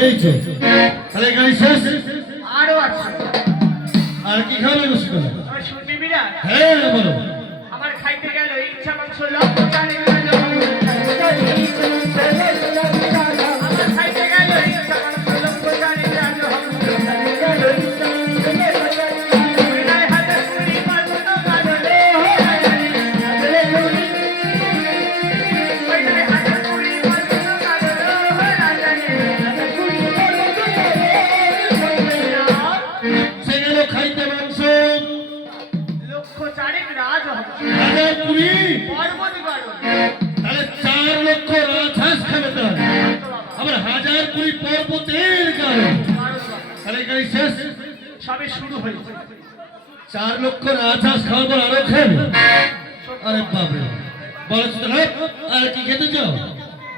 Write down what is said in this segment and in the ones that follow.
খেয়েছো, তাহলে গাড়ি শেষ। আরো আছে। আর কি খাবে বসে? আমার শুনবি বিরাট? হ্যাঁ বলো। আমার খাইতে গেল ইচ্ছা মাংস লক্ষ চারে গেল। আমার খাইতে গেল ইচ্ছা মাংস লক্ষ চারে গেল। সবে শুরু হয়েছে। 4 লক্ষ রাজহাঁস খাওয়ার পর আরো খাবে? আরে বাবা, বলছ তো না আর কি খেতে চাও?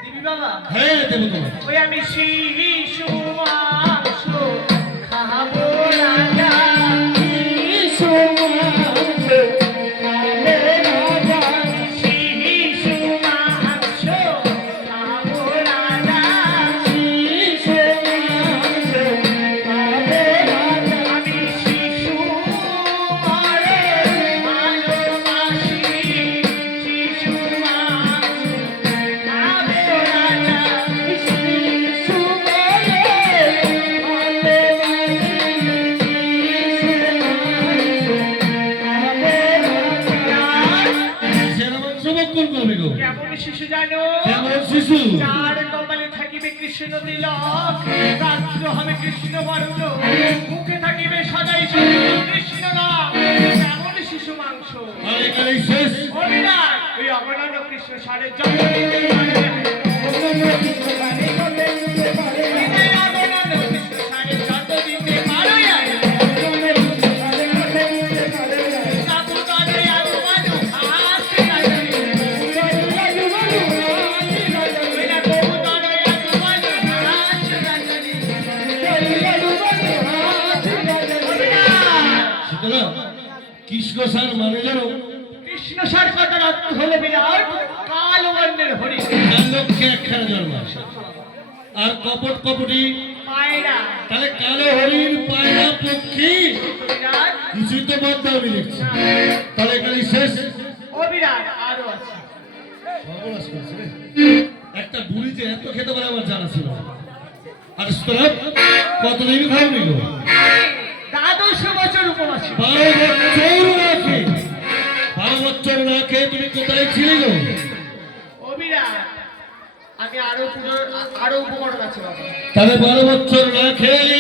দিবি বাবা? হ্যাঁ দেবো তোমার। ওই আমি শিশু মাংস খাবো রাজা, শিশু মাংস খাবো রাজা, শিশু মাংস খাবো রাজা, শিশু মাংস খাবো রাজা। আমি শিশু মারে ভালোবাসি, শিশু মাংস খাবো রাজা, শিশু মারে কেমন শিশু জানো? শিশু চার কপালে থাকিবে কৃষ্ণ তিলক, রাত্র হবে কৃষ্ণ বরণ, মুখে থাকিবে সদাই কৃষ্ণ নাম। কেমন শিশু মাংস শেষ। অবিনাশ ওই অবনন্দ কৃষ্ণ সারের জন্ম দিতে পারে, অবনন্দ কৃষ্ণ সারের জন্ম দিতে পারে, কৃষ্ণ সার মানে জানো? কৃষ্ণ সার কথার অর্থ হলো বিরাট কালো বর্ণের হরিণ, তার লক্ষ্যে একখানা জন্ম আসে। আর কপট কপটি পায়রা, তাহলে কালো হরিণ পায়রা পক্ষী কিছুই তো বাদ দাও দেখছি। তাহলে এখানে শেষ। ও বিরাট আরো আছে। সর্বনাশ করেছে রে। একটা বুড়ি যে এত খেতে পারে আমার জানা ছিল না। আর কতদিন খাওনি গো? 12 বছর উপবাস। 12 বছর না খেয়ে তুমি কোথায় ছিলে গো? ও বিরাট আমি আরো উপকরণ আছে বাবা। তাহলে 12 বছর না খেয়ে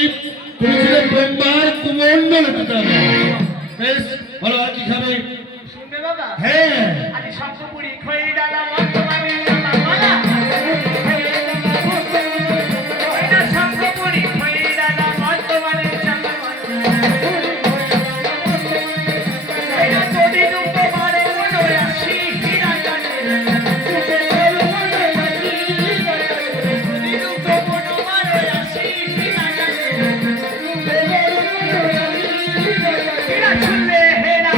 তুমি ছিলে ব্রহ্মার কুমণ্ডল। বেশ বলো আর কি খাবে? শুনবে বাবা? হ্যাঁ। আজ শঙ্করপুরি খই ডালা বর্তমানে জামা গলা, এটা শঙ্করপুরি খই ডালা বর্তমানে জামা গলা, এটা যদি দুঃখ মারে মনে আসি হীরা জানে, যদি দুঃখ মনে মারে আসি হীরা জানে, হীরা ছুলে হেরা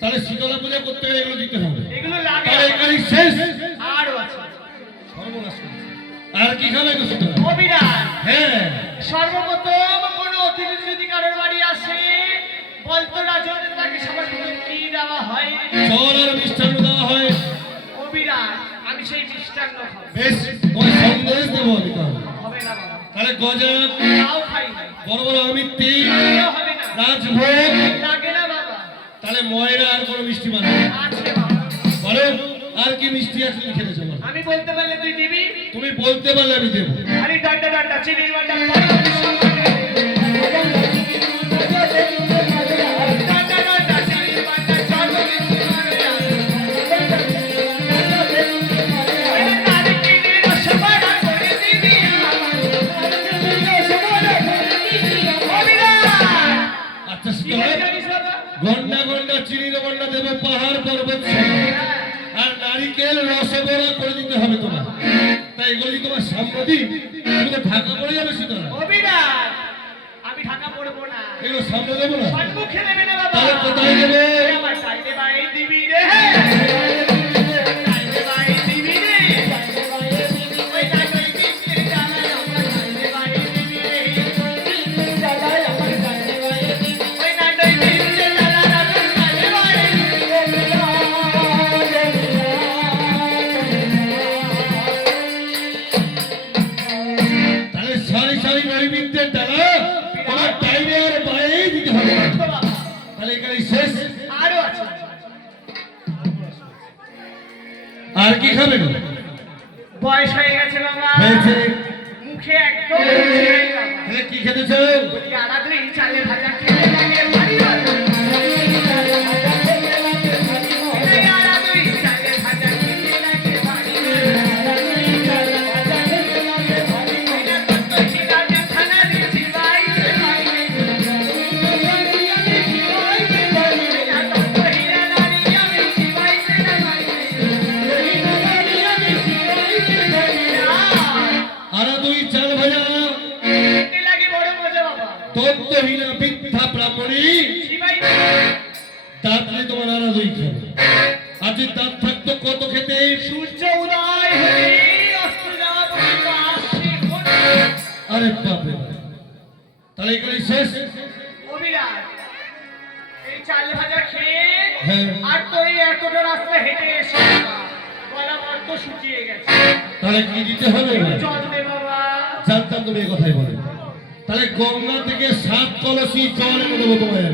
তাহলে শীতলা পূজা করতে গেলে এগুলো দিতে হবে। এগুলো লাগে। তাহলে শেষ। আরো আছে। সর্বনাশ করেছে। আর কি খাবে গো শীতলা? অবিরাট হ্যাঁ। সর্বপ্রথম কোন অতিথি যদি কারোর বাড়ি আসে বলতো রাজন তাকে সবার প্রথম কি দেওয়া হয়? জল আর মিষ্টান্ন দেওয়া হয়। অবিরাট আমি সেই মিষ্টান্ন খাবো। বেশ ওই সন্দেশ দেবো দিতে হবে। হবে না বাবা। তাহলে গজা তাও খাই না। বড় বড় আমিত্তি হবে না। রাজভোগ লাগে না বাবা। তাহলে ময়রা আর কোনো মিষ্টি বানাবে আছে বাবা। বলো আর কি মিষ্টি আছে তুমি খেতে চাও? আমি বলতে পারলে তুই দিবি? তুমি বলতে পারলে আমি দেবো। আরে ডান্ডা ডান্ডা চিনির বান্ডা সবাই এগুলো কি তোমার সম্পত্তি? তুমি তো ঢাকা পড়ে যাবে সীতারা। অবিরাট আমি ঢাকা পড়বো না, এগুলো সামনে দেবো না। সম্মুখে নেবে না বাবা। তাহলে কোথায় দেবে? আমার চাইতে ভাই দিবি রে, চাইতে ভাই দিবি রে, ওই না ওই দিকে জানাই আমার চাইতে ভাই দিবি রে, জানাই আমার চাইতে ভাই দিবি, ওই না ওই দিকে জানাই আমার চাইতে ভাই তাহলে সারি সারি নৈমিত্তের ডালা তোমার টাইমে আর বাইরেই দিতে হবে। তাহলে এখানে শেষ। আরো আছে, আর কি খাবে গো? বয়স হয়ে গেছে বাবা, হয়েছে। মুখে একদম রুচি নেই বাবা। তাহলে কি খেতে চাও? বলি আড়াদুই চালে ভাজা খেতে লাগে ভারী ভালো। এই আড়াদুই চালে ভাজা খেতে লাগে ভারী ভালো। এটা কত হিরাজে থানা দিচ্ছি বাইরে বাইরে। এটা কত হিরা দাঁড়িয়ে আমি বাইরে না বাইরে। আর দুই চাল ভাজা খেতে লাগে বড় মজা বাবা। তত্ত্বহীনা মিথ্যা প্রাপণী শিবাই তাহলে তোমার আর দুই খাবে। আজ দাঁত থাকতো কত খেতে। সূর্য উদয় হয়ে অস্ত যাওয়া পর্যন্ত আসছে কোন আরে বাপরে বাপ। তাহলে এখানে শেষ। অবিরাট এই চাল ভাজা খেয়ে হ্যাঁ। আর তো এই এতটা রাস্তা হেঁটে এসে গলা বড্ড শুকিয়ে গেছে। তাহলে কি দিতে হবে? জল দে বাবা। জানতাম তুমি এই কথাই বলে। তাহলে গঙ্গা থেকে 7 কলসি জল এনে দেবো তোমায়।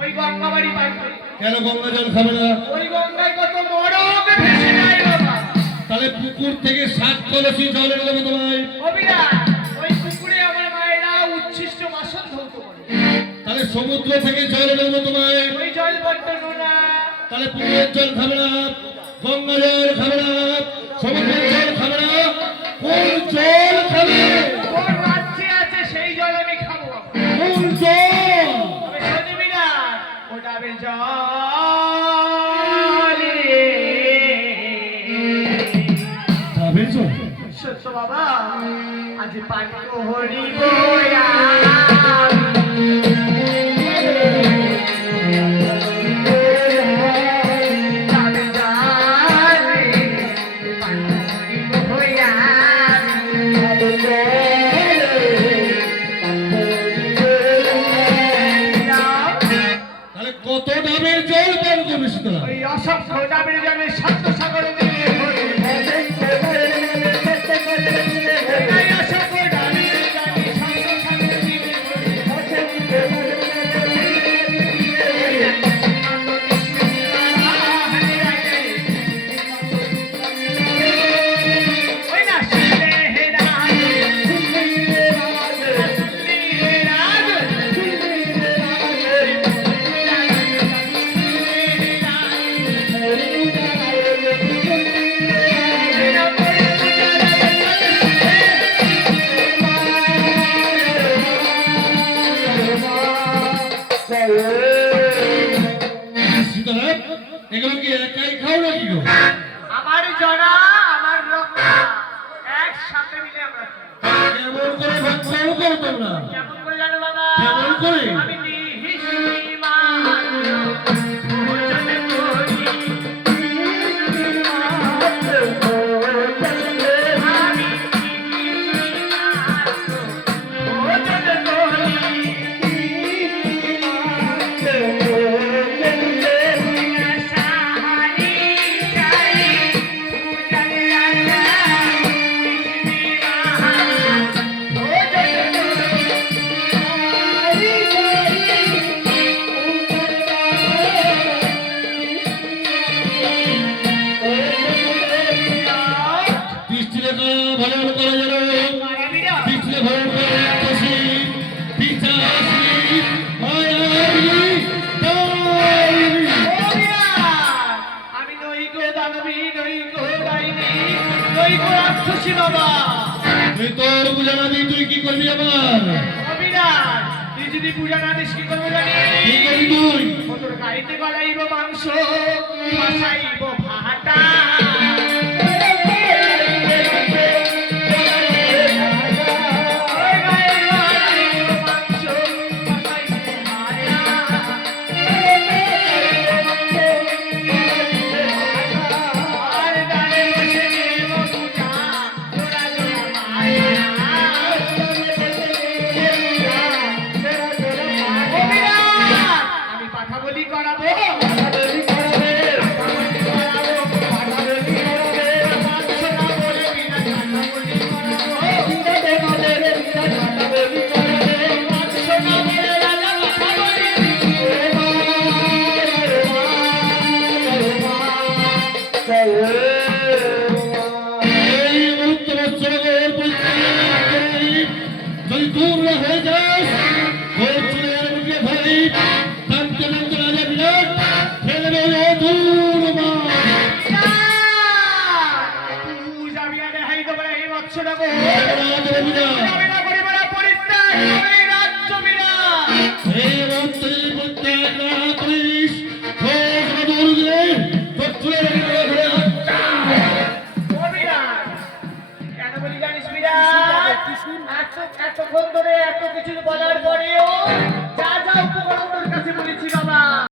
ওই গঙ্গা বাড়ি পার করে কেন গঙ্গা জল খাবে না? ওই গঙ্গায় কত মরক ভেসে যায় বাবা। তাহলে পুকুর থেকে 7 কলসি জল এনে দেবো তোমায়। অবিরাট ওই পুকুরে আমার মায়েরা উচ্ছিষ্ট বাসন ধৌত করে। তাহলে সমুদ্র থেকে জল এনে দেবো তোমায়। ওই জল বড্ড নোনা। তাহলে পুকুরের জল খাবে না, গঙ্গা জল খাবে না, সমুদ্রের জল খাবে না, কোন জল খাবে? কোন রাজ্যে আছে সেই জল আমি খাবো বাবা। কোন জল? তবে শুনবি না, ওটা আমি জল রে। খাবে জল? সত্য বাবা, আজ পানি হরিব তাহলে কত দামের জল পান করবে সুতরাং? ওই অসংখ্য দামের জলে শান্ত সাগরে দিয়ে এই অসংখ্য দামের জলে শান্ত সাগরে দিয়ে ওই না শুনলে হে রাজ, শুনলে হে রাজ, সুতরাং এগুলো কি একাই খাও নাকি গো? আমার জনা আমার রক্ষা একসাথে মিলে আমরা খাই। কেমন করে ভাগ খাও গো তোমরা? কেমন করে জানো বাবা? কেমন করে? আমি নিহিসীমান ভোজন করি, আমি নিহিসীমান ভোজন করি, সাহারি চাই পূজন রাজা, নিহিসীমান ভোজন করি। দৃষ্টিরে ভালো করা যেন দৃষ্টিরে ভালো করে রাক্ষসী, পিশাচী, মায়াবী, ডাইনি। আমি নই গো দানবী, নই গো ডাইনি, নই গো রাক্ষসী বাবা। তুই তোর বুঝা না দিই, তুই কি করবি আবার? অবিরাট, তুই যদি পূজা না দিস কি করবো জানি? কি করবি তুই? ও তোর গাড়িতে গলাইব মাংস, ভাসাইব ভাটা। পাচ্ছ না গো দেবরাজ বাবুজা